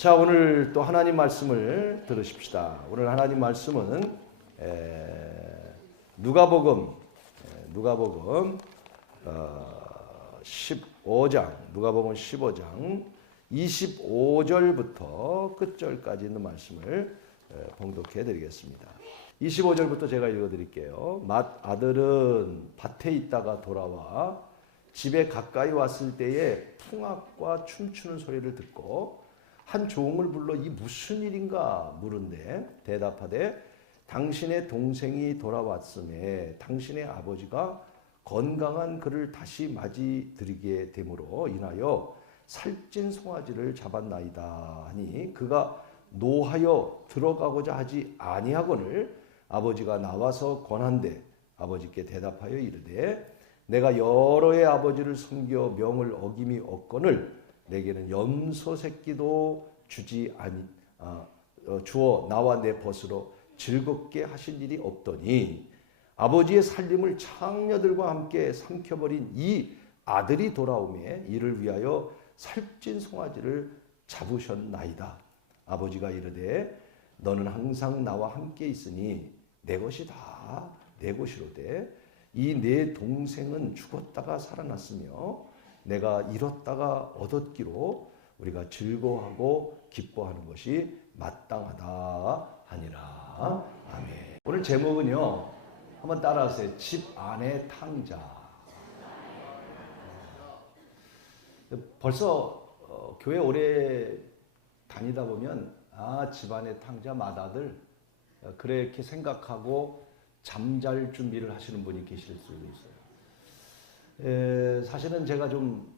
자, 오늘 또 하나님 말씀을 들으십시다. 오늘 하나님 말씀은 누가복음 15장, 누가복음 15장 25절부터 끝절까지 있는 말씀을 봉독해 드리겠습니다. 25절부터 제가 읽어 드릴게요. 맏아들은 밭에 있다가 돌아와 집에 가까이 왔을 때에 풍악과 춤추는 소리를 듣고 한 종을 불러 이 무슨 일인가 물은데 대답하되 당신의 동생이 돌아왔음에 당신의 아버지가 건강한 그를 다시 맞이드리게 됨으로 인하여 살찐 송아지를 잡았나이다 하니 그가 노하여 들어가고자 하지 아니하거늘 아버지가 나와서 권한대 아버지께 대답하여 이르되 내가 여러 해 아버지를 섬겨 명을 어김이 없거늘 내게는 염소 새끼도 주어 나와 내 벗으로 즐겁게 하신 일이 없더니 아버지의 살림을 창녀들과 함께 삼켜버린 이 아들이 돌아오매 이를 위하여 살찐 송아지를 잡으셨나이다. 아버지가 이르되 너는 항상 나와 함께 있으니 내 것이 다 내 것이로되 이 내 동생은 죽었다가 살아났으며 내가 잃었다가 얻었기로 우리가 즐거워하고 기뻐하는 것이 마땅하다 하니라. 아멘. 오늘 제목은요. 한번 따라하세요. 집 안의 탕자. 벌써 교회 오래 다니다 보면 집안의 탕자 맏아들 그렇게 생각하고 잠잘 준비를 하시는 분이 계실 수 있어요. 사실은 제가 좀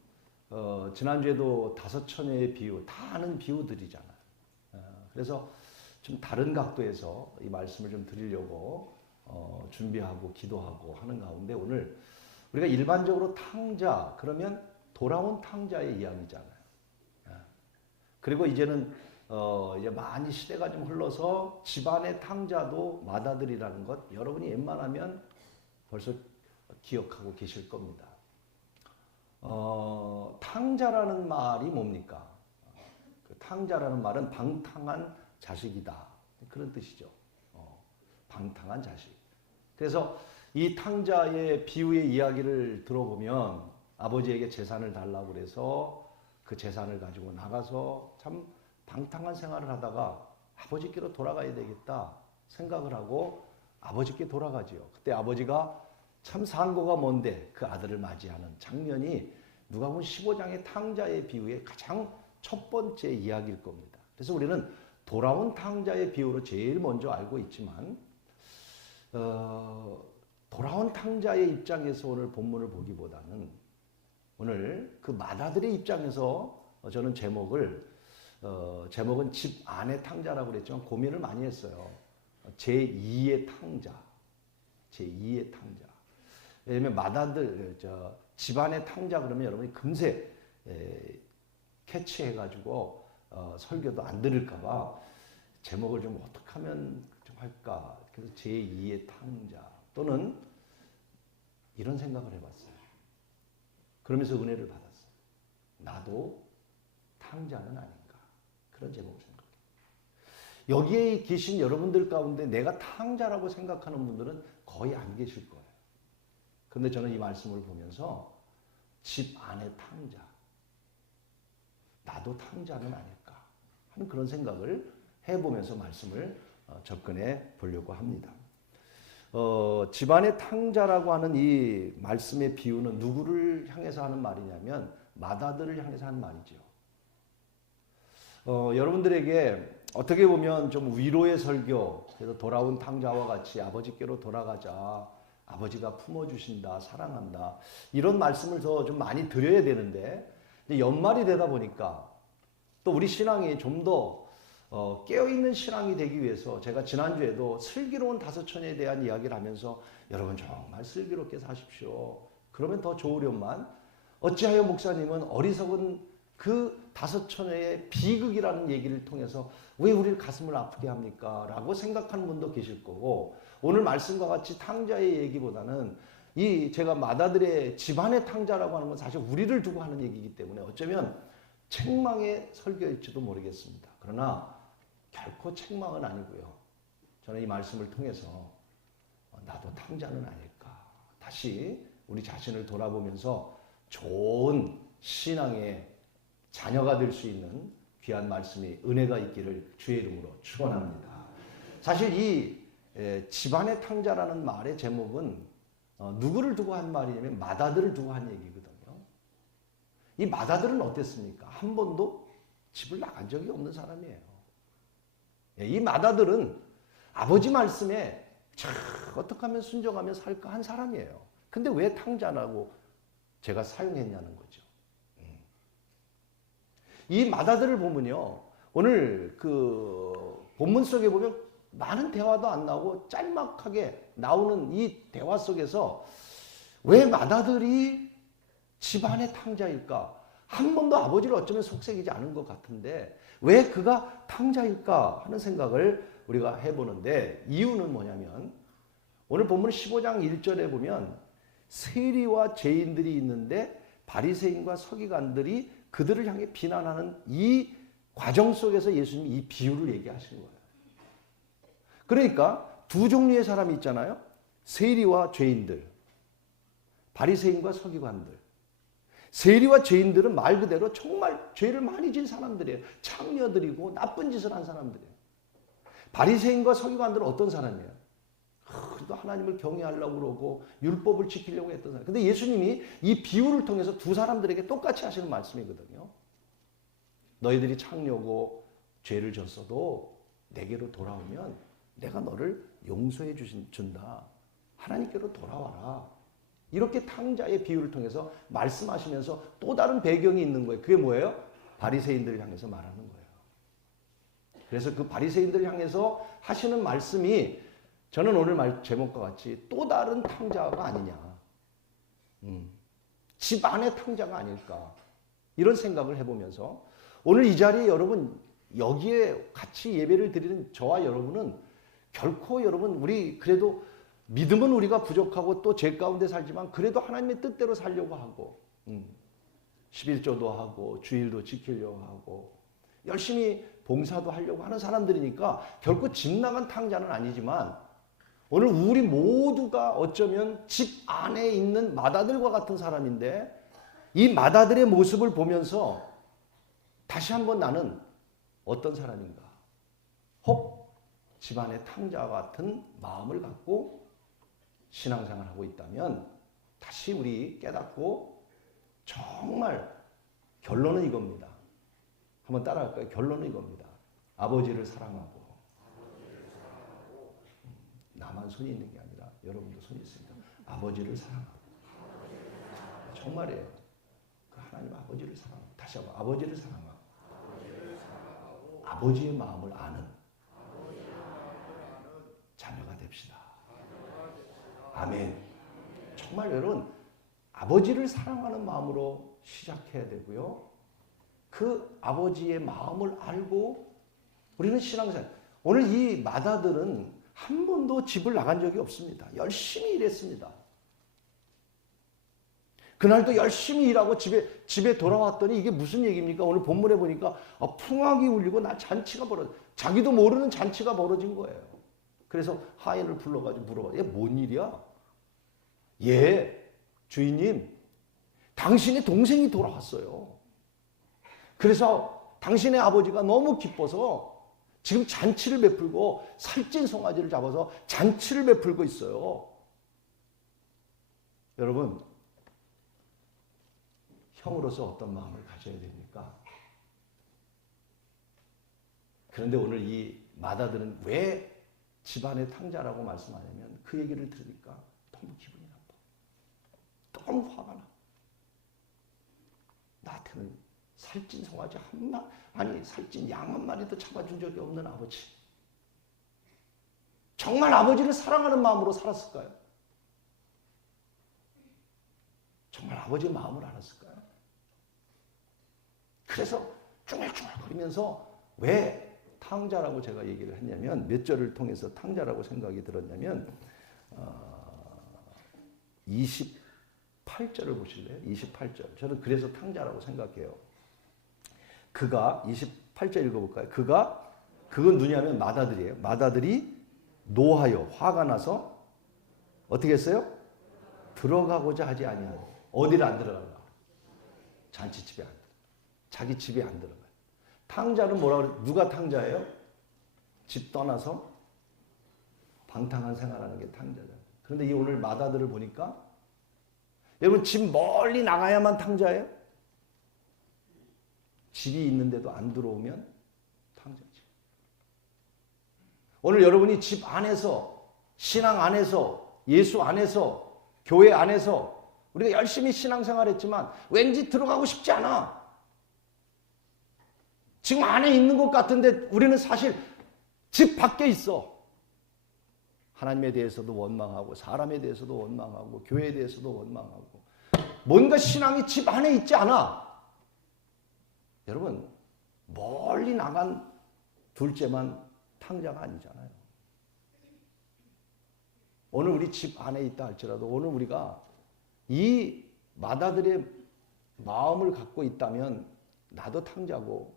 지난주에도 5처녀의 비유 다 아는 비유들이잖아요. 그래서 좀 다른 각도에서 이 말씀을 좀 드리려고 준비하고 기도하고 하는 가운데 오늘 우리가 일반적으로 탕자 그러면 돌아온 탕자의 이야기잖아요. 그리고 이제는 이제 많이 시대가 좀 흘러서 집안의 탕자도 맏아들이라는 것 여러분이 웬만하면 벌써 기억하고 계실 겁니다. 탕자라는 말이 뭡니까? 그 탕자라는 말은 방탕한 자식이다. 그런 뜻이죠. 방탕한 자식. 그래서 이 탕자의 비유의 이야기를 들어보면 아버지에게 재산을 달라고 그래서 그 재산을 가지고 나가서 참 방탕한 생활을 하다가 아버지께로 돌아가야 되겠다 생각을 하고 아버지께 돌아가지요. 그때 아버지가 참 상고가 먼데 그 아들을 맞이하는 장면이 누가복음 15장의 탕자의 비유의 가장 첫 번째 이야기일 겁니다. 그래서 우리는 돌아온 탕자의 비유로 제일 먼저 알고 있지만 돌아온 탕자의 입장에서 오늘 본문을 보기보다는 오늘 그 맏아들의 입장에서 저는 제목은 집 안의 탕자라고 그랬지만 고민을 많이 했어요. 제2의 탕자. 제2의 탕자. 왜냐면 맏아들, 집안의 탕자 그러면 여러분이 금세 캐치해가지고 설교도 안 들을까봐 제목을 좀 어떻게 하면 좀 할까. 그래서 제2의 탕자 또는 이런 생각을 해봤어요. 그러면서 은혜를 받았어요. 나도 탕자는 아닌가. 그런 제목을 생각해요. 여기에 계신 여러분들 가운데 내가 탕자라고 생각하는 분들은 거의 안 계실 거예요. 그런데 저는 이 말씀을 보면서 집 안의 탕자, 나도 탕자는 아닐까 하는 그런 생각을 해보면서 말씀을 접근해 보려고 합니다. 집안의 탕자라고 하는 이 말씀의 비유는 누구를 향해서 하는 말이냐면 맏아들을 향해서 하는 말이죠. 여러분들에게 어떻게 보면 좀 위로의 설교, 그래서 돌아온 탕자와 같이 아버지께로 돌아가자, 아버지가 품어주신다, 사랑한다 이런 말씀을 더 좀 많이 드려야 되는데 연말이 되다 보니까 또 우리 신앙이 좀 더 깨어있는 신앙이 되기 위해서 제가 지난주에도 슬기로운 5처녀에 대한 이야기를 하면서 여러분 정말 슬기롭게 사십시오. 그러면 더 좋으련만 어찌하여 목사님은 어리석은 그 5처녀의 비극이라는 얘기를 통해서 왜 우리를 가슴을 아프게 합니까? 라고 생각하는 분도 계실 거고 오늘 말씀과 같이 탕자의 얘기보다는 이 제가 맏아들의 집안의 탕자라고 하는 건 사실 우리를 두고 하는 얘기이기 때문에 어쩌면 책망의 설교일지도 모르겠습니다. 그러나 결코 책망은 아니고요. 저는 이 말씀을 통해서 나도 탕자는 아닐까. 다시 우리 자신을 돌아보면서 좋은 신앙의 자녀가 될 수 있는 귀한 말씀이 은혜가 있기를 주의 이름으로 축원합니다. 사실 이 집안의 탕자라는 말의 제목은 누구를 두고 한 말이냐면 맏아들을 두고 한 얘기거든요. 이 맏아들은 어땠습니까? 한 번도 집을 나간 적이 없는 사람이에요. 이 맏아들은 아버지 말씀에 어떻게 하면 순종하며 살까 한 사람이에요. 근데 왜 탕자라고 제가 사용했냐는 거죠. 이 맏아들을 보면요. 오늘 그 본문 속에 보면 많은 대화도 안 나오고 짤막하게 나오는 이 대화 속에서 왜 맏아들이 집안의 탕자일까? 한 번도 아버지를 어쩌면 속삭이지 않은 것 같은데 왜 그가 탕자일까 하는 생각을 우리가 해보는데 이유는 뭐냐면 오늘 본문 15장 1절에 보면 세리와 죄인들이 있는데 바리새인과 서기관들이 그들을 향해 비난하는 이 과정 속에서 예수님이 이 비유를 얘기하신 거예요. 그러니까 두 종류의 사람이 있잖아요. 세리와 죄인들, 바리새인과 서기관들. 세리와 죄인들은 말 그대로 정말 죄를 많이 진 사람들이에요. 창녀들이고 나쁜 짓을 한 사람들이에요. 바리새인과 서기관들은 어떤 사람이에요? 그래도 하나님을 경외하려고 그러고 율법을 지키려고 했던 사람. 근데 예수님이 이 비유를 통해서 두 사람들에게 똑같이 하시는 말씀이거든요. 너희들이 창녀고 죄를 졌어도 내게로 돌아오면 내가 너를 용서해 준다. 하나님께로 돌아와라. 이렇게 탕자의 비유를 통해서 말씀하시면서 또 다른 배경이 있는 거예요. 그게 뭐예요? 바리새인들을 향해서 말하는 거예요. 그래서 그 바리새인들을 향해서 하시는 말씀이 저는 오늘 제목과 같이 또 다른 탕자가 아니냐. 집 안의 탕자가 아닐까. 이런 생각을 해보면서 오늘 이 자리에 여러분 여기에 같이 예배를 드리는 저와 여러분은 결코 여러분 우리 그래도 믿음은 우리가 부족하고 또 죄 가운데 살지만 그래도 하나님의 뜻대로 살려고 하고 11조도 하고 주일도 지키려고 하고 열심히 봉사도 하려고 하는 사람들이니까 결코 집 나간 탕자는 아니지만 오늘 우리 모두가 어쩌면 집 안에 있는 맏아들과 같은 사람인데 이 맏아들의 모습을 보면서 다시 한번 나는 어떤 사람인가? 혹 집안의 탕자와 같은 마음을 갖고 신앙생활을 하고 있다면 다시 우리 깨닫고 정말 결론은 이겁니다. 한번 따라할까요? 결론은 이겁니다. 아버지를 사랑하고 나만 손이 있는 게 아니라 여러분도 손이 있습니다. 아버지를 사랑하고 정말이에요. 그 하나님 아버지를 사랑하고 다시 한번 아버지를 사랑하고 아버지의 마음을 아는 자녀가 됩시다. 아멘. 정말 여러분 아버지를 사랑하는 마음으로 시작해야 되고요. 그 아버지의 마음을 알고 우리는 신앙생활. 오늘 이 맏아들은 한 번도 집을 나간 적이 없습니다. 열심히 일했습니다. 그날도 열심히 일하고 집에 돌아왔더니 이게 무슨 얘기입니까? 오늘 본문에 보니까 풍악이 울리고 나 잔치가 자기도 모르는 잔치가 벌어진 거예요. 그래서 하인을 불러가지고 물어봐. 얘 뭔 일이야? 주인님, 당신의 동생이 돌아왔어요. 그래서 당신의 아버지가 너무 기뻐서 지금 잔치를 베풀고 살찐 송아지를 잡아서 잔치를 베풀고 있어요. 여러분, 형으로서 어떤 마음을 가져야 됩니까? 그런데 오늘 이 맏아들은 왜 집안의 탕자라고 말씀하냐면 그 얘기를 들으니까 너무 기분이 나빠. 너무 화가 나. 나한테는 살찐 송아지 살찐 양 한 마리도 잡아준 적이 없는 아버지. 정말 아버지를 사랑하는 마음으로 살았을까요? 정말 아버지의 마음을 알았을까요? 그래서 쭝얼쭝얼거리면서 왜 탕자라고 제가 얘기를 했냐면 몇 절을 통해서 탕자라고 생각이 들었냐면 28절을 보실래요? 28절. 저는 그래서 탕자라고 생각해요. 그가 28절 읽어볼까요? 그건 누구냐면 맏아들이에요. 맏아들이 노하여 화가 나서 어떻게 했어요? 들어가고자 하지 아니하고. 어디를 안 들어가는가? 잔치집에 안 들어가. 자기 집에 안 들어가요. 탕자는 뭐라 그래? 누가 탕자예요? 집 떠나서 방탕한 생활하는 게 탕자잖아요. 그런데 이 오늘 맏아들을 보니까 여러분 집 멀리 나가야만 탕자예요? 집이 있는데도 안 들어오면 탕자지. 오늘 여러분이 집 안에서, 신앙 안에서, 예수 안에서, 교회 안에서 우리가 열심히 신앙생활했지만 왠지 들어가고 싶지 않아. 지금 안에 있는 것 같은데 우리는 사실 집 밖에 있어. 하나님에 대해서도 원망하고 사람에 대해서도 원망하고 교회에 대해서도 원망하고 뭔가 신앙이 집 안에 있지 않아. 여러분 멀리 나간 둘째만 탕자가 아니잖아요. 오늘 우리 집 안에 있다 할지라도 오늘 우리가 이 맏아들의 마음을 갖고 있다면 나도 탕자고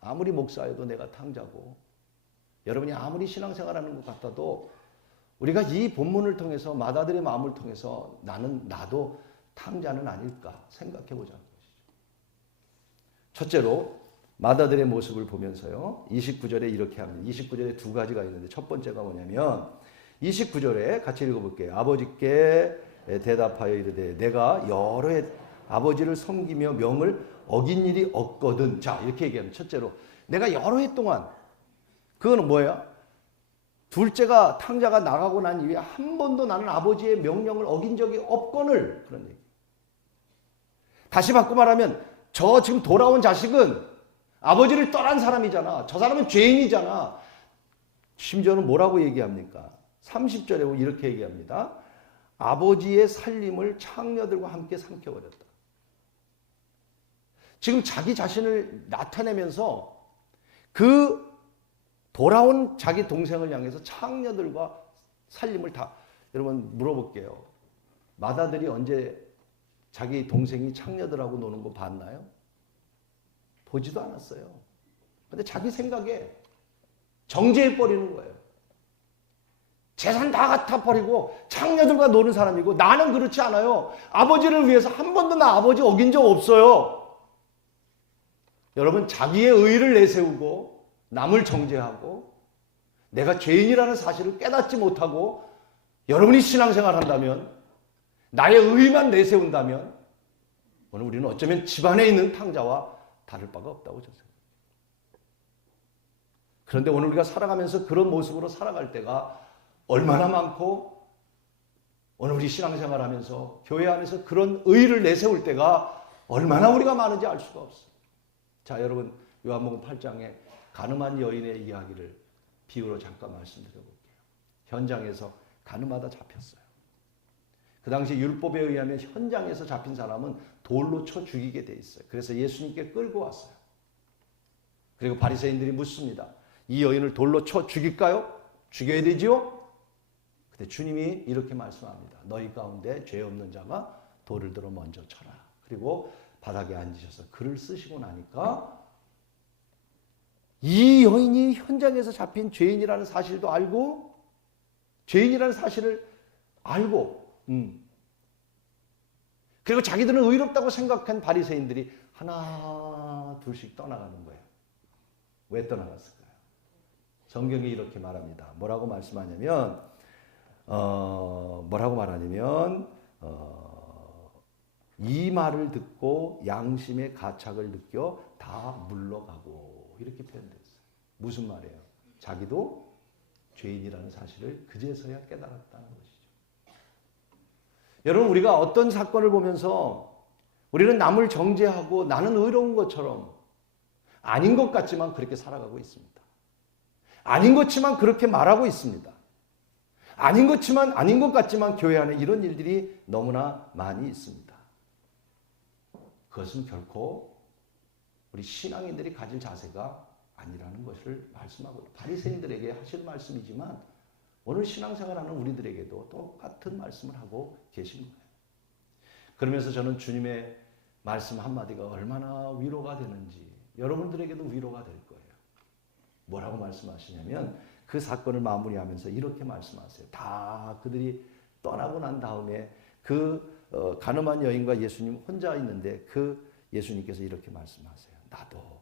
아무리 목사여도 내가 탕자고 여러분이 아무리 신앙생활하는 것 같아도 우리가 이 본문을 통해서 맏아들의 마음을 통해서 나도 탕자는 아닐까 생각해 보자는 것이죠. 첫째로 맏아들의 모습을 보면서요. 29절에 이렇게 합니다. 29절에 두 가지가 있는데 첫 번째가 뭐냐면 29절에 같이 읽어볼게요. 아버지께 대답하여 이르되 내가 여러 해 아버지를 섬기며 명을 어긴 일이 없거든. 자 이렇게 얘기하면 첫째로 내가 여러 해 동안 그거는 뭐예요? 둘째가 탕자가 나가고 난 이후에 한 번도 나는 아버지의 명령을 어긴 적이 없거늘 그런 얘기. 다시 바꿔 말하면 저 지금 돌아온 자식은 아버지를 떠난 사람이잖아. 저 사람은 죄인이잖아. 심지어는 뭐라고 얘기합니까? 30절에 이렇게 얘기합니다. 아버지의 살림을 창녀들과 함께 삼켜버렸다. 지금 자기 자신을 나타내면서 그 돌아온 자기 동생을 향해서 창녀들과 살림을 다 여러분 물어볼게요. 맏아들이 언제 자기 동생이 창녀들하고 노는 거 봤나요? 보지도 않았어요. 근데 자기 생각에 정죄해버리는 거예요. 재산 다 갖다 버리고 창녀들과 노는 사람이고 나는 그렇지 않아요. 아버지를 위해서 한 번도 나 아버지 어긴 적 없어요. 여러분 자기의 의를 내세우고 남을 정죄하고 내가 죄인이라는 사실을 깨닫지 못하고 여러분이 신앙생활 한다면 나의 의만 내세운다면 오늘 우리는 어쩌면 집안에 있는 탕자와 다를 바가 없다고 저는 생각합니다. 그런데 오늘 우리가 살아가면서 그런 모습으로 살아갈 때가 얼마나 많고 오늘 우리 신앙생활 하면서 교회 안에서 그런 의를 내세울 때가 얼마나 우리가 많은지 알 수가 없어요. 자 여러분 요한복음 8장에 가늠한 여인의 이야기를 비유로 잠깐 말씀드려볼게요. 현장에서 가늠하다 잡혔어요. 그 당시 율법에 의하면 현장에서 잡힌 사람은 돌로 쳐 죽이게 돼 있어요. 그래서 예수님께 끌고 왔어요. 그리고 바리새인들이 묻습니다. 이 여인을 돌로 쳐 죽일까요? 죽여야 되지요? 근데 주님이 이렇게 말씀합니다. 너희 가운데 죄 없는 자가 돌을 들어 먼저 쳐라. 그리고 바닥에 앉으셔서 글을 쓰시고 나니까 이 여인이 현장에서 잡힌 죄인이라는 사실도 알고 죄인이라는 사실을 알고 그리고 자기들은 의롭다고 생각한 바리새인들이 하나 둘씩 떠나가는 거예요. 왜 떠나갔을까요? 성경이 이렇게 말합니다. 뭐라고 말씀하냐면 이 말을 듣고 양심의 가책을 느껴 다 물러가고 이렇게 표현됐어요. 무슨 말이에요? 자기도 죄인이라는 사실을 그제서야 깨달았다는 것이죠. 여러분 우리가 어떤 사건을 보면서 우리는 남을 정죄하고 나는 의로운 것처럼 아닌 것 같지만 그렇게 살아가고 있습니다. 아닌 것지만 그렇게 말하고 있습니다. 아닌 것 같지만 교회 안에 이런 일들이 너무나 많이 있습니다. 그것은 결코 우리 신앙인들이 가질 자세가 아니라는 것을 말씀하고 바리새인들에게 하실 말씀이지만 오늘 신앙생활하는 우리들에게도 똑같은 말씀을 하고 계신 거예요. 그러면서 저는 주님의 말씀 한마디가 얼마나 위로가 되는지 여러분들에게도 위로가 될 거예요. 뭐라고 말씀하시냐면 그 사건을 마무리하면서 이렇게 말씀하세요. 다 그들이 떠나고 난 다음에 그 가늠한 여인과 예수님 혼자 있는데 그 예수님께서 이렇게 말씀하세요. 나도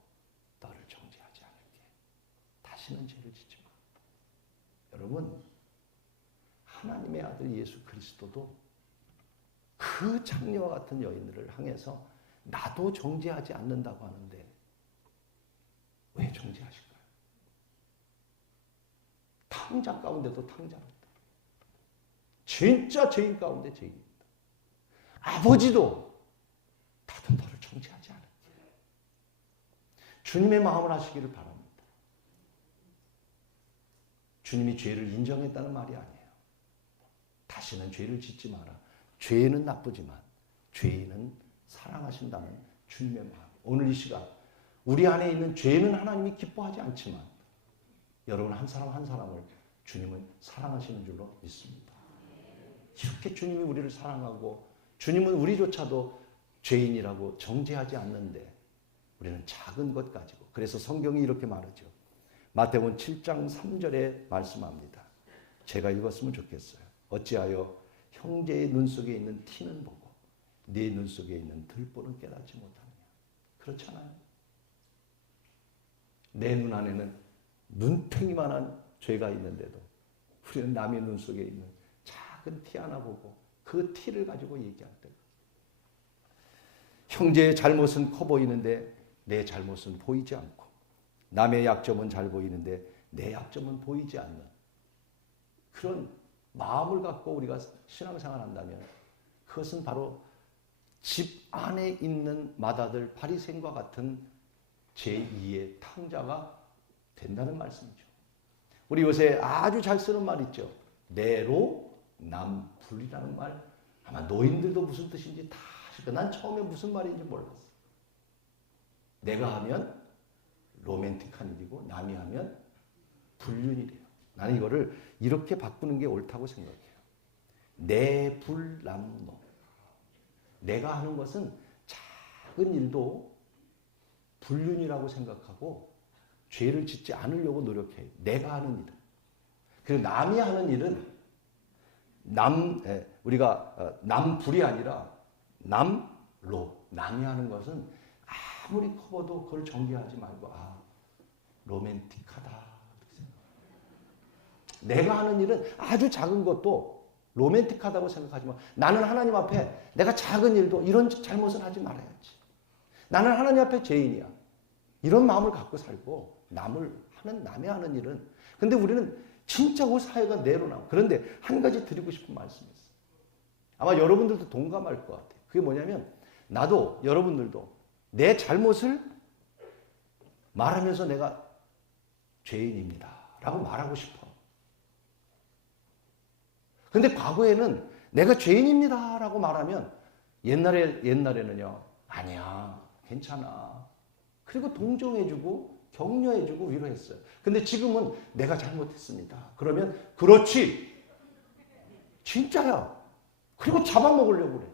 너를 정죄하지 않을게. 다시는 죄를 짓지 마. 여러분, 하나님의 아들 예수 그리스도도 그 장녀와 같은 여인들을 향해서 나도 정죄하지 않는다고 하는데 왜 정죄하실까요? 탕자 가운데도 탕자입니다. 진짜 죄인 가운데 죄인입니다. 아버지도 나도 너를 정죄하지 않을게. 주님의 마음을 하시기를 바랍니다. 주님이 죄를 인정했다는 말이 아니에요. 다시는 죄를 짓지 마라. 죄는 나쁘지만 죄인은 사랑하신다는 주님의 마음. 오늘 이 시간 우리 안에 있는 죄는 하나님이 기뻐하지 않지만 여러분 한 사람 한 사람을 주님은 사랑하시는 줄로 믿습니다. 이렇게 주님이 우리를 사랑하고 주님은 우리조차도 죄인이라고 정죄하지 않는데 우리는 작은 것 가지고 그래서 성경이 이렇게 말하죠. 마태복음 7장 3절에 말씀합니다. 제가 읽었으면 좋겠어요. 어찌하여 형제의 눈 속에 있는 티는 보고 네 눈 속에 있는 들보는 깨닫지 못하느냐. 그렇잖아요. 내 눈 안에는 눈탱이만한 죄가 있는데도 우리는 남의 눈 속에 있는 작은 티 하나 보고 그 티를 가지고 얘기할 때 형제의 잘못은 커 보이는데 내 잘못은 보이지 않고 남의 약점은 잘 보이는데 내 약점은 보이지 않는 그런 마음을 갖고 우리가 신앙생활 한다면 그것은 바로 집 안에 있는 맏아들 바리새인과 같은 제2의 탕자가 된다는 말씀이죠. 우리 요새 아주 잘 쓰는 말 있죠. 내로 남불이라는 말 아마 노인들도 무슨 뜻인지 다 아실 거예요. 난 처음에 무슨 말인지 몰랐어. 내가 하면 로맨틱한 일이고 남이 하면 불륜이래요. 나는 이거를 이렇게 바꾸는 게 옳다고 생각해요. 내불남노. 내가 하는 것은 작은 일도 불륜이라고 생각하고 죄를 짓지 않으려고 노력해요. 내가 하는 일은. 그리고 남이 하는 일은 우리가 남불이 아니라 남로. 남이 하는 것은 아무리 커도 그걸 정죄하지 말고 로맨틱하다. 내가 하는 일은 아주 작은 것도 로맨틱하다고 생각하지만 나는 하나님 앞에 내가 작은 일도 이런 잘못을 하지 말아야지. 나는 하나님 앞에 죄인이야. 이런 마음을 갖고 살고 남이 하는 일은 근데 우리는 진짜 그 사회가 내로나고 그런데 한 가지 드리고 싶은 말씀이 있어요. 아마 여러분들도 동감할 것 같아요. 그게 뭐냐면 나도 여러분들도 내 잘못을 말하면서 내가 죄인입니다 라고 말하고 싶어. 근데 과거에는 내가 죄인입니다 라고 말하면 옛날에는요 아니야 괜찮아 그리고 동정해주고 격려해주고 위로했어요. 근데 지금은 내가 잘못했습니다. 그러면 그렇지 진짜야. 그리고 잡아먹으려고 그래.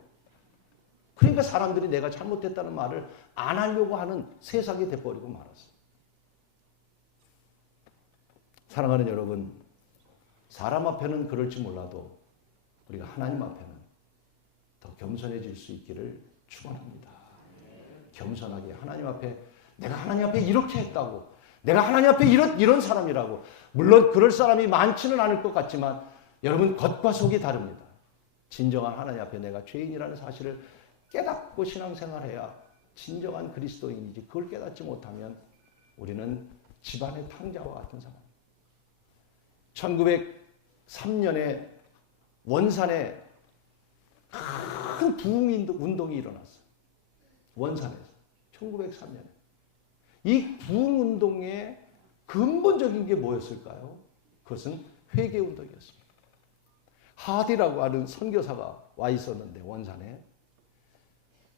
그러니까 사람들이 내가 잘못했다는 말을 안 하려고 하는 세상이 돼버리고 말았어요. 사랑하는 여러분, 사람 앞에는 그럴지 몰라도 우리가 하나님 앞에는 더 겸손해질 수 있기를 축원합니다. 겸손하게 하나님 앞에 내가 하나님 앞에 이렇게 했다고 내가 하나님 앞에 이런 사람이라고 물론 그럴 사람이 많지는 않을 것 같지만 여러분 겉과 속이 다릅니다. 진정한 하나님 앞에 내가 죄인이라는 사실을 깨닫고 신앙생활해야 진정한 그리스도인이지 그걸 깨닫지 못하면 우리는 집안의 탕자와 같은 사람. 1903년에 원산에 큰 부흥운동이 일어났어요. 원산에서 1903년에. 이 부흥운동의 근본적인 게 뭐였을까요? 그것은 회개운동이었습니다. 하디라고 하는 선교사가 와 있었는데 원산에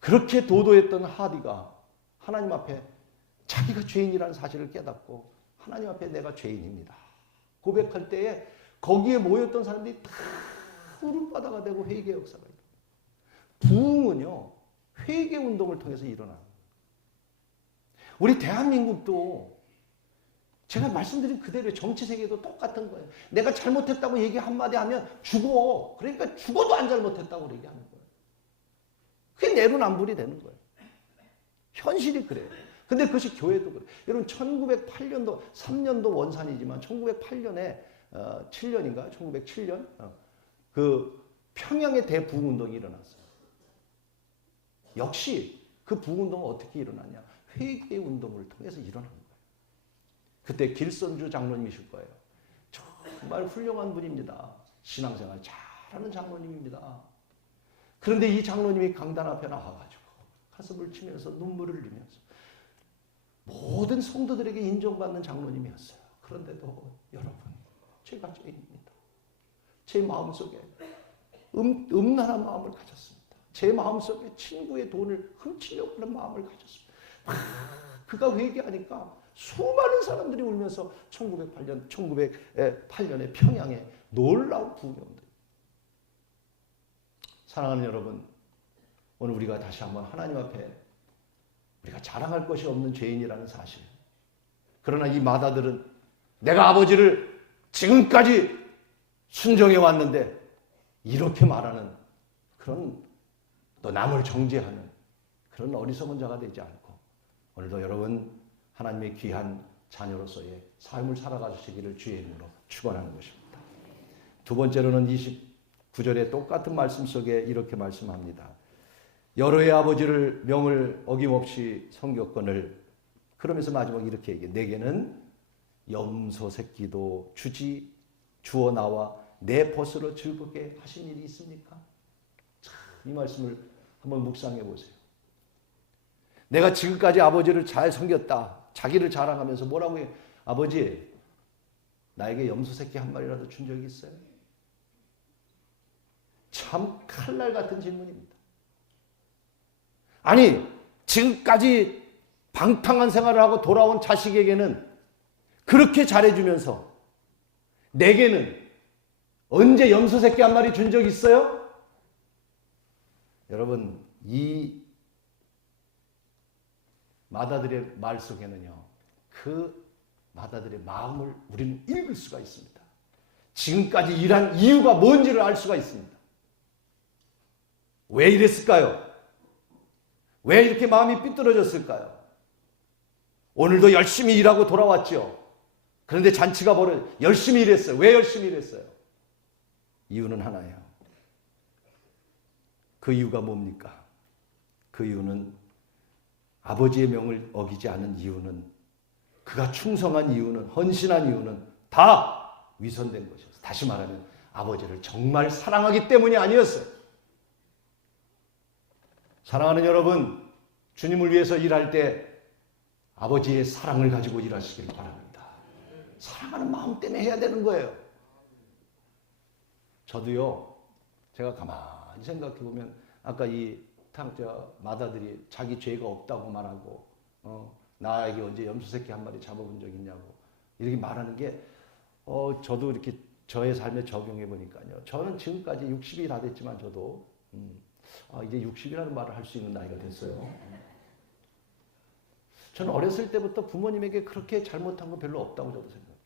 그렇게 도도했던 하디가 하나님 앞에 자기가 죄인이라는 사실을 깨닫고 하나님 앞에 내가 죄인입니다. 고백할 때에 거기에 모였던 사람들이 다 울음바다가 되고 회개 역사가 일어나요. 부흥은요. 회개운동을 통해서 일어나는 거예요. 우리 대한민국도 제가 말씀드린 그대로 정치 세계도 똑같은 거예요. 내가 잘못했다고 얘기 한마디 하면 죽어. 그러니까 죽어도 안 잘못했다고 얘기하는 거예요. 그게 내로남불이 되는 거예요. 현실이 그래요. 근데 그것이 교회도 그래요. 여러분 1908년도 3년도 원산이지만 1908년에 7년인가? 1907년 그 평양의 대부흥운동이 일어났어요. 역시 그 부흥운동은 어떻게 일어나냐? 회개 운동을 통해서 일어난 거예요. 그때 길선주 장로님이실 거예요. 정말 훌륭한 분입니다. 신앙생활 잘하는 장로님입니다. 그런데 이 장로님이 강단 앞에 나와가지고 가슴을 치면서 눈물을 흘리면서 모든 성도들에게 인정받는 장로님이었어요. 그런데도 여러분, 제가 죄인입니다. 제 마음속에 음란한 마음을 가졌습니다. 제 마음속에 친구의 돈을 훔치려고 하는 마음을 가졌습니다. 그가 회개하니까 수많은 사람들이 울면서 1908년에 평양에 놀라운 부흥이 온다. 사랑하는 여러분, 오늘 우리가 다시 한번 하나님 앞에 우리가 자랑할 것이 없는 죄인이라는 사실. 그러나 이 마다들은 내가 아버지를 지금까지 순종해 왔는데 이렇게 말하는 그런 또 남을 정죄하는 그런 어리석은 자가 되지 않고 오늘도 여러분 하나님의 귀한 자녀로서의 삶을 살아가시기를 주의 이름으로 축원하는 것입니다. 두 번째로는 29절의 똑같은 말씀 속에 이렇게 말씀합니다. 여로의 아버지를 명을 어김없이 섬겼거늘. 그러면서 마지막에 이렇게 얘기해. 내게는 염소 새끼도 주어 나와 내 벗으로 즐겁게 하신 일이 있습니까? 참, 이 말씀을 한번 묵상해 보세요. 내가 지금까지 아버지를 잘 섬겼다. 자기를 자랑하면서 뭐라고 해요? 아버지, 나에게 염소 새끼 한 마리라도 준 적이 있어요? 참 칼날 같은 질문입니다. 아니, 지금까지 방탕한 생활을 하고 돌아온 자식에게는 그렇게 잘해주면서 내게는 언제 염소 새끼 한 마리 준 적 있어요? 여러분, 이 마다들의 말 속에는요, 그 마다들의 마음을 우리는 읽을 수가 있습니다. 지금까지 일한 이유가 뭔지를 알 수가 있습니다. 왜 이랬을까요? 왜 이렇게 마음이 삐뚤어졌을까요? 오늘도 열심히 일하고 돌아왔죠. 그런데 잔치가 열심히 일했어요. 왜 열심히 일했어요? 이유는 하나예요. 그 이유가 뭡니까? 그 이유는 아버지의 명을 어기지 않은 이유는, 그가 충성한 이유는, 헌신한 이유는 다 위선된 것이었어요. 다시 말하면 아버지를 정말 사랑하기 때문이 아니었어요. 사랑하는 여러분, 주님을 위해서 일할 때 아버지의 사랑을 가지고 일하시길 바랍니다. 사랑하는 마음 때문에 해야 되는 거예요. 저도요, 제가 가만히 생각해 보면 아까 이 마다들이 자기 죄가 없다고 말하고 나에게 언제 염소 새끼 한 마리 잡아본 적 있냐고 이렇게 말하는 게 저도 이렇게 저의 삶에 적용해 보니까요. 저는 지금까지 60이 다 됐지만 저도 이제 60이라는 말을 할 수 있는 나이가 됐어요. 저는 어렸을 때부터 부모님에게 그렇게 잘못한 거 별로 없다고 저도 생각해요.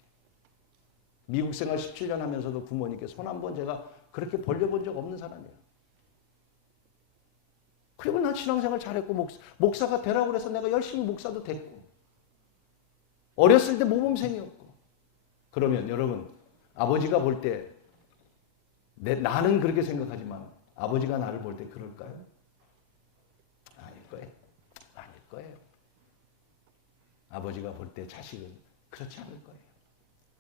미국 생활 17년 하면서도 부모님께 손 한 번 제가 그렇게 벌려본 적 없는 사람이에요. 그리고 난 신앙생활 잘했고 목사가 되라고 그래서 내가 열심히 목사도 됐고 어렸을 때 모범생이었고. 그러면 여러분, 아버지가 볼 때 나는 그렇게 생각하지만 아버지가 나를 볼 때 그럴까요? 아닐 거예요. 아닐 거예요. 아버지가 볼 때 자식은 그렇지 않을 거예요.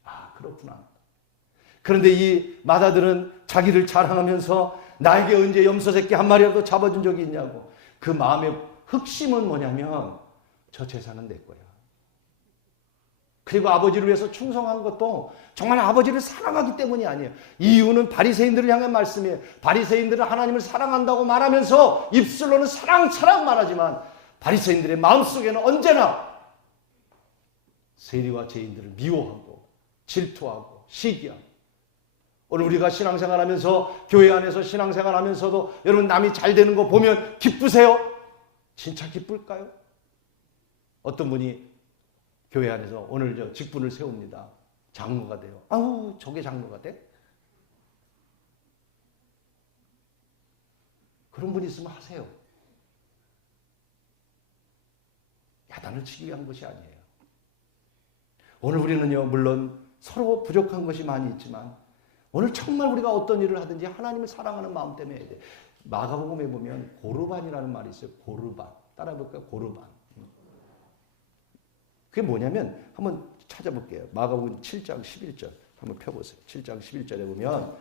아, 그렇구나. 그런데 이 마다들은 자기를 자랑하면서 나에게 언제 염소 새끼 한 마리라도 잡아준 적이 있냐고. 그 마음의 흑심은 뭐냐면 저 재산은 내 거야. 그리고 아버지를 위해서 충성한 것도 정말 아버지를 사랑하기 때문이 아니에요. 이유는 바리새인들을 향한 말씀이에요. 바리새인들은 하나님을 사랑한다고 말하면서 입술로는 사랑 말하지만 바리새인들의 마음속에는 언제나 세리와 죄인들을 미워하고 질투하고 시기하고. 오늘 우리가 신앙생활하면서 교회 안에서 신앙생활하면서도 여러분 남이 잘 되는 거 보면 기쁘세요? 진짜 기쁠까요? 어떤 분이 교회 안에서 오늘 저 직분을 세웁니다. 장로가 돼요. 아우, 저게 장로가 돼? 그런 분이 있으면 하세요. 야단을 치기 위한 것이 아니에요. 오늘 우리는요, 물론 서로 부족한 것이 많이 있지만 오늘 정말 우리가 어떤 일을 하든지 하나님을 사랑하는 마음 때문에 해야 돼. 마가복음에 보면 고르반이라는 말이 있어요. 고르반. 따라해 볼까요? 고르반. 그게 뭐냐면 한번 찾아볼게요. 마가복음 7장 11절 한번 펴보세요. 7장 11절에 보면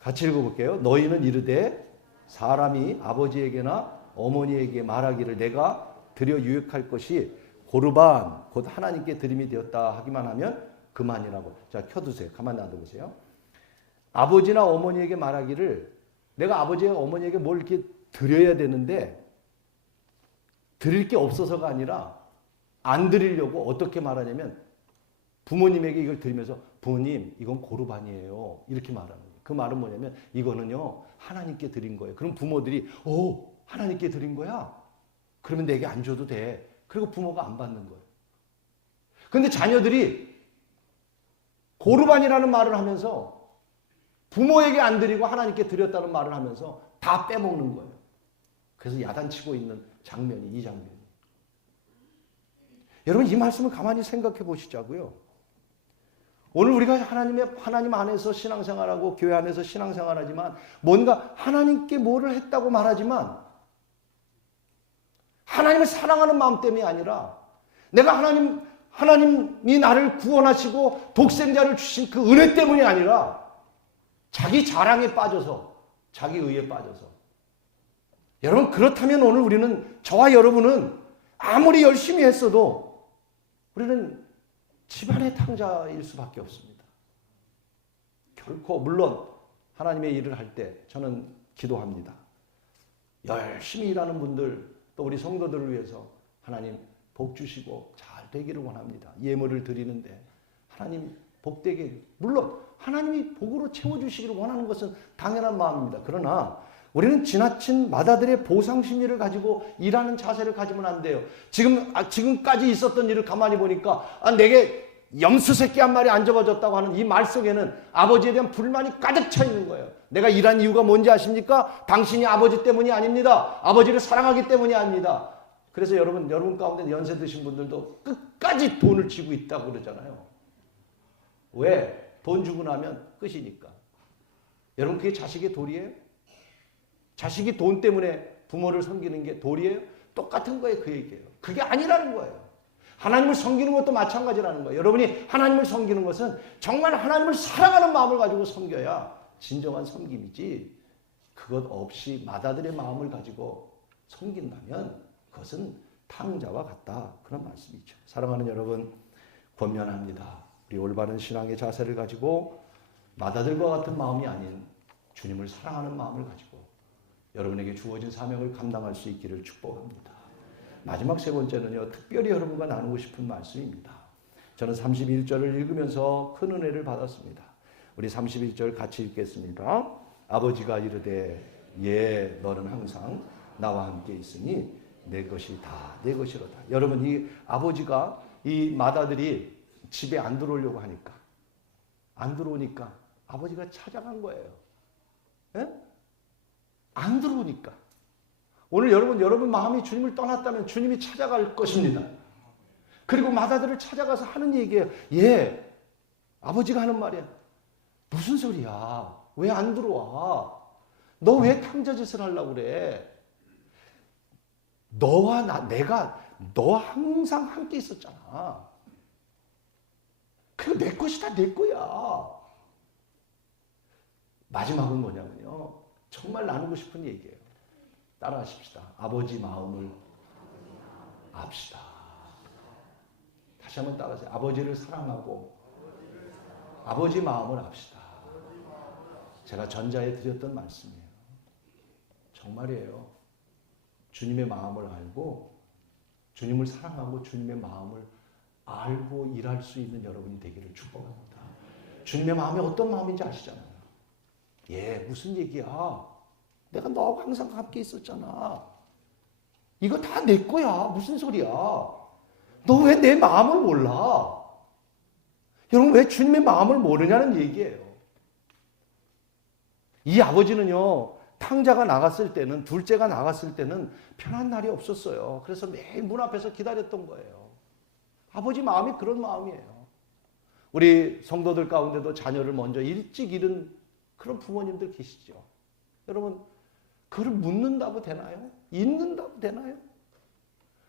같이 읽어볼게요. 너희는 이르되 사람이 아버지에게나 어머니에게 말하기를 내가 드려 유익할 것이 고르반 곧 하나님께 드림이 되었다 하기만 하면 그만이라고. 자, 켜두세요. 가만히 놔둬보세요. 아버지나 어머니에게 말하기를 내가 아버지와 어머니에게 뭘 이렇게 드려야 되는데 드릴 게 없어서가 아니라 안 드리려고 어떻게 말하냐면 부모님에게 이걸 드리면서 부모님 이건 고르반이에요 이렇게 말하는 거예요. 그 말은 뭐냐면 이거는요 하나님께 드린 거예요. 그럼 부모들이 오 하나님께 드린 거야? 그러면 내게 안 줘도 돼. 그리고 부모가 안 받는 거예요. 그런데 자녀들이 고르반이라는 말을 하면서 부모에게 안 드리고 하나님께 드렸다는 말을 하면서 다 빼먹는 거예요. 그래서 야단치고 있는 장면이 이 장면이에요. 여러분 이 말씀을 가만히 생각해 보시자고요. 오늘 우리가 하나님 안에서 신앙생활하고 교회 안에서 신앙생활하지만 뭔가 하나님께 뭐를 했다고 말하지만 하나님을 사랑하는 마음 때문이 아니라 내가 하나님이 나를 구원하시고 독생자를 주신 그 은혜 때문이 아니라 자기 자랑에 빠져서 자기 의에 빠져서 여러분 그렇다면 오늘 우리는 저와 여러분은 아무리 열심히 했어도 우리는 집안의 탕자일 수밖에 없습니다. 결코 물론 하나님의 일을 할 때 저는 기도합니다. 열심히 일하는 분들 또 우리 성도들을 위해서 하나님 복 주시고 잘 되기를 원합니다. 예물을 드리는데 하나님 복되게 물론 하나님이 복으로 채워주시기를 원하는 것은 당연한 마음입니다. 그러나 우리는 지나친 마다들의 보상 심리를 가지고 일하는 자세를 가지면 안 돼요. 지금까지 있었던 일을 가만히 보니까 내게 염소 새끼 한 마리 안 잡아줬다고 하는 이 말 속에는 아버지에 대한 불만이 가득 차 있는 거예요. 내가 일한 이유가 뭔지 아십니까? 당신이 아버지 때문이 아닙니다. 아버지를 사랑하기 때문이 아닙니다. 그래서 여러분 가운데 연세 드신 분들도 끝까지 돈을 쥐고 있다고 그러잖아요. 왜? 돈 주고 나면 끝이니까. 여러분 그게 자식의 도리예요? 자식이 돈 때문에 부모를 섬기는 게 도리예요? 똑같은 거예요. 그 얘기예요. 그게 아니라는 거예요. 하나님을 섬기는 것도 마찬가지라는 거예요. 여러분이 하나님을 섬기는 것은 정말 하나님을 사랑하는 마음을 가지고 섬겨야 진정한 섬김이지 그것 없이 마다들의 마음을 가지고 섬긴다면 그것은 탕자와 같다. 그런 말씀이죠. 사랑하는 여러분 권면합니다. 우리 올바른 신앙의 자세를 가지고 마다들과 같은 마음이 아닌 주님을 사랑하는 마음을 가지고 여러분에게 주어진 사명을 감당할 수 있기를 축복합니다. 마지막 세 번째는요. 특별히 여러분과 나누고 싶은 말씀입니다. 저는 31절을 읽으면서 큰 은혜를 받았습니다. 우리 31절 같이 읽겠습니다. 아버지가 이르되 예 너는 항상 나와 함께 있으니 내 것이 다 내 것이로다. 여러분 이 아버지가 이 마다들이 집에 안 들어오려고 하니까 안 들어오니까 아버지가 찾아간 거예요. 예? 안 들어오니까. 오늘 여러분 마음이 주님을 떠났다면 주님이 찾아갈 것입니다. 그리고 마다들을 찾아가서 하는 얘기예요. 예, 아버지가 하는 말이야. 무슨 소리야? 왜 안 들어와? 너 왜 탕자짓을 하려고 그래? 너와 너 항상 함께 있었잖아. 그거 내 것이다, 내 거야. 마지막은 뭐냐면요. 정말 나누고 싶은 얘기예요. 따라하십시다. 아버지 마음을 압시다. 다시 한번 따라하세요. 아버지를 사랑하고 아버지 마음을 압시다. 제가 전자에 드렸던 말씀이에요. 정말이에요. 주님의 마음을 알고 주님을 사랑하고 주님의 마음을 알고 일할 수 있는 여러분이 되기를 축복합니다. 주님의 마음이 어떤 마음인지 아시잖아요. 예, 무슨 얘기야? 내가 너하고 항상 함께 있었잖아. 이거 다 내 거야. 무슨 소리야? 너 왜 내 마음을 몰라? 여러분, 왜 주님의 마음을 모르냐는 얘기예요. 이 아버지는요, 탕자가 나갔을 때는, 둘째가 나갔을 때는 편한 날이 없었어요. 그래서 매일 문 앞에서 기다렸던 거예요. 아버지 마음이 그런 마음이에요. 우리 성도들 가운데도 자녀를 먼저 일찍 잃은 그런 부모님들 계시죠. 여러분, 그를 묻는다고 되나요? 잊는다고 되나요?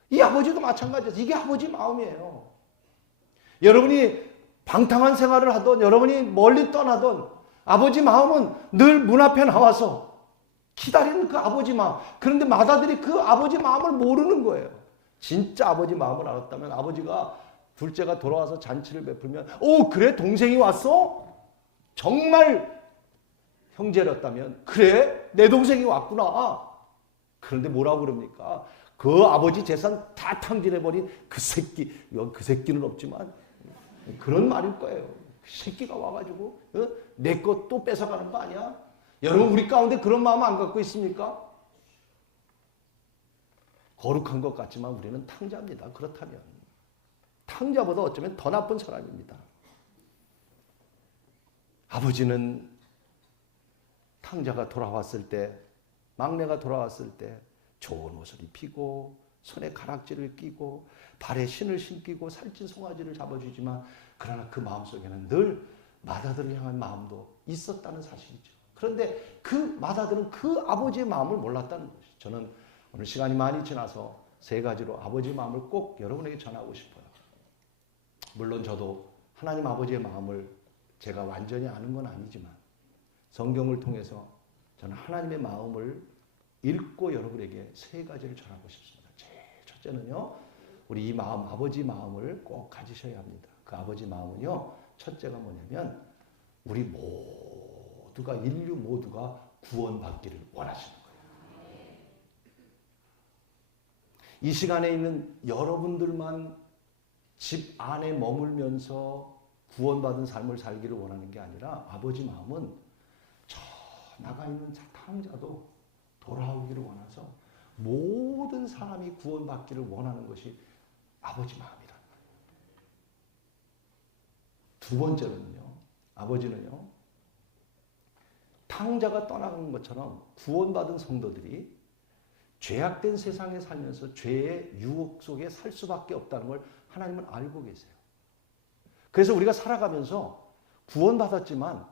이 아버지도 마찬가지예요. 이게 아버지 마음이에요. 여러분이 방탕한 생활을 하던, 여러분이 멀리 떠나던 아버지 마음은 늘 문 앞에 나와서 기다리는 그 아버지 마음. 그런데 맏아들이 그 아버지 마음을 모르는 거예요. 진짜 아버지 마음을 알았다면 아버지가 둘째가 돌아와서 잔치를 베풀면, 오, 그래? 동생이 왔어? 정말 형제였다면, 그래? 내 동생이 왔구나. 그런데 뭐라고 그럽니까? 그 아버지 재산 다 탕진해버린 그 새끼, 그 새끼는 없지만 그런 말일 거예요. 그 새끼가 와가지고 내 것 또 뺏어가는 거 아니야? 여러분, 우리 가운데 그런 마음 안 갖고 있습니까? 거룩한 것 같지만 우리는 탕자입니다. 그렇다면 탕자보다 어쩌면 더 나쁜 사람입니다. 아버지는 탕자가 돌아왔을 때, 막내가 돌아왔을 때 좋은 옷을 입히고 손에 가락지를 끼고 발에 신을 신기고 살찐 송아지를 잡아주지만, 그러나 그 마음속에는 늘 맏아들을 향한 마음도 있었다는 사실이죠. 그런데 그 맏아들은 그 아버지의 마음을 몰랐다는 것이죠. 저는 오늘 시간이 많이 지나서 세 가지로 아버지의 마음을 꼭 여러분에게 전하고 싶어요. 물론 저도 하나님 아버지의 마음을 제가 완전히 아는 건 아니지만 성경을 통해서 저는 하나님의 마음을 읽고 여러분에게 세 가지를 전하고 싶습니다. 제일 첫째는요, 우리 이 마음, 아버지 마음을 꼭 가지셔야 합니다. 그 아버지 마음은요, 첫째가 뭐냐면 우리 모두가, 인류 모두가 구원받기를 원하시는 거예요. 이 시간에 있는 여러분들만 집 안에 머물면서 구원받은 삶을 살기를 원하는 게 아니라 아버지 마음은 저 나가 있는 탕자도 돌아오기를 원해서 모든 사람이 구원받기를 원하는 것이 아버지 마음이라는 거예요. 두 번째는요, 아버지는요, 탕자가 떠나간 것처럼 구원받은 성도들이 죄악된 세상에 살면서 죄의 유혹 속에 살 수밖에 없다는 걸 하나님은 알고 계세요. 그래서 우리가 살아가면서 구원받았지만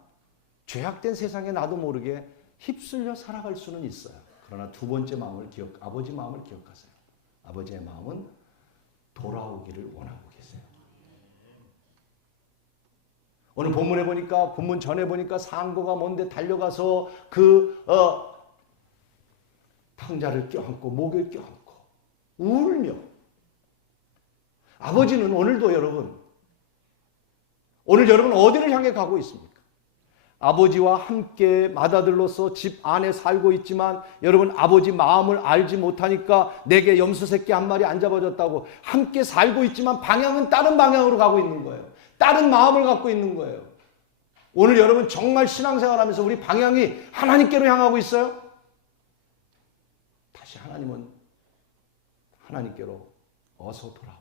죄악된 세상에 나도 모르게 휩쓸려 살아갈 수는 있어요. 그러나 두 번째 마음을 아버지 마음을 기억하세요. 아버지의 마음은 돌아오기를 원하고 계세요. 오늘 본문에 보니까, 본문 전에 보니까 상고가 먼데 달려가서 그 탕자를 껴안고 목을 껴안고 울며, 아버지는 오늘도 여러분, 오늘 여러분 어디를 향해 가고 있습니까? 아버지와 함께 맏아들로서 집 안에 살고 있지만 여러분, 아버지 마음을 알지 못하니까 내게 염소 새끼 한 마리 안 잡아줬다고 함께 살고 있지만 방향은 다른 방향으로 가고 있는 거예요. 다른 마음을 갖고 있는 거예요. 오늘 여러분 정말 신앙생활하면서 우리 방향이 하나님께로 향하고 있어요? 다시 하나님은 하나님께로 어서 돌아와.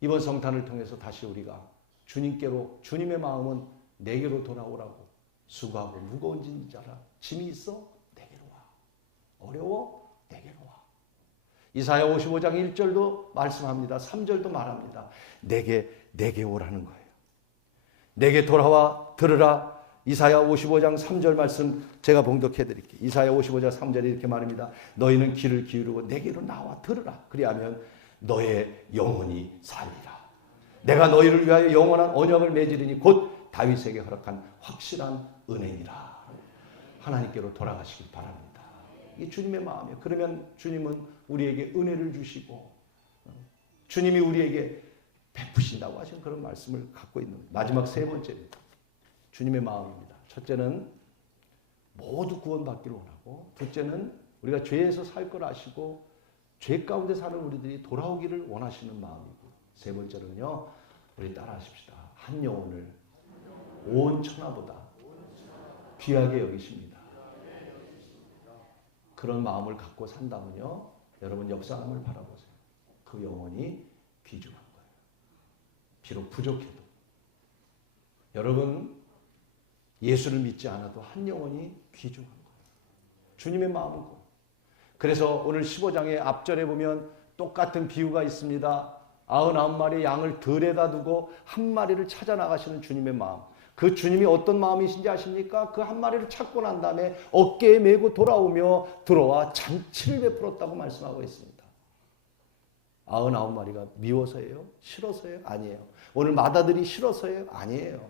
이번 성탄을 통해서 다시 우리가 주님께로, 주님의 마음은 내게로 돌아오라고, 수고하고 무거운 자라 짐이 있어 내게로 와, 어려워 내게로 와. 이사야 55장 1절도 말씀합니다. 3절도 말합니다. 내게 오라는 거예요. 내게 돌아와 들으라. 이사야 55장 3절 말씀 제가 봉독해 드릴게요. 이사야 55장 3절에 이렇게 말합니다. 너희는 귀를 기울이고 내게로 나와 들으라. 그리하면 너의 영혼이 살리라. 내가 너희를 위하여 영원한 언약을 맺으리니 곧 다윗에게 허락한 확실한 은혜니라. 하나님께로 돌아가시길 바랍니다. 이게 주님의 마음이에요. 그러면 주님은 우리에게 은혜를 주시고 주님이 우리에게 베푸신다고 하신 그런 말씀을 갖고 있는 마지막 세 번째입니다. 주님의 마음입니다. 첫째는 모두 구원받기를 원하고, 둘째는 우리가 죄에서 살 걸 아시고 죄 가운데 사는 우리들이 돌아오기를 원하시는 마음이고, 세 번째는요, 우리 따라하십시다. 한 영혼을 온 천하보다 귀하게 여기십니다. 그런 마음을 갖고 산다면요, 여러분 역사함을 바라보세요. 그 영혼이 귀중한 거예요. 비록 부족해도. 여러분, 예수를 믿지 않아도 한 영혼이 귀중한 거예요. 주님의 마음은 그거예요. 그래서 오늘 15장의 앞절에 보면 똑같은 비유가 있습니다. 99마리의 양을 들에다 두고 한 마리를 찾아 나가시는 주님의 마음. 그 주님이 어떤 마음이신지 아십니까? 그 한 마리를 찾고 난 다음에 어깨에 메고 돌아오며 들어와 잔치를 베풀었다고 말씀하고 있습니다. 99마리가 미워서예요? 싫어서예요? 아니에요. 오늘 맏아들이 싫어서예요? 아니에요.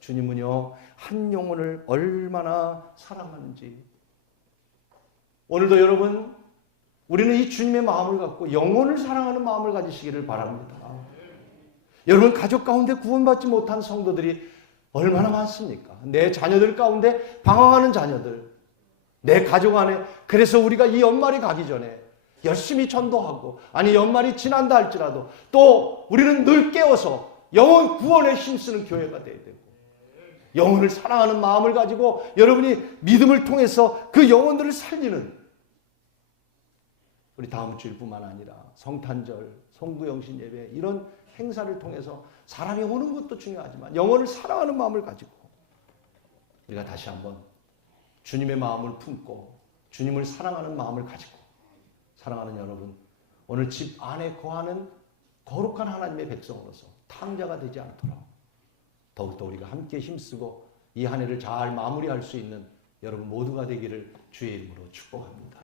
주님은요, 한 영혼을 얼마나 사랑하는지. 오늘도 여러분, 우리는 이 주님의 마음을 갖고 영혼을 사랑하는 마음을 가지시기를 바랍니다. 여러분, 가족 가운데 구원받지 못한 성도들이 얼마나 많습니까? 내 자녀들 가운데 방황하는 자녀들, 내 가족 안에. 그래서 우리가 이 연말이 가기 전에 열심히 전도하고, 아니 연말이 지난다 할지라도 또 우리는 늘 깨워서 영혼 구원에 힘쓰는 교회가 되어야 되고, 영혼을 사랑하는 마음을 가지고 여러분이 믿음을 통해서 그 영혼들을 살리는, 우리 다음 주일뿐만 아니라 성탄절, 송구영신 예배 이런 행사를 통해서 사람이 오는 것도 중요하지만 영혼을 사랑하는 마음을 가지고 우리가 다시 한번 주님의 마음을 품고 주님을 사랑하는 마음을 가지고, 사랑하는 여러분, 오늘 집 안에 거하는 거룩한 하나님의 백성으로서 탕자가 되지 않도록 더욱더 우리가 함께 힘쓰고 이 한 해를 잘 마무리할 수 있는 여러분 모두가 되기를 주의 이름으로 축복합니다.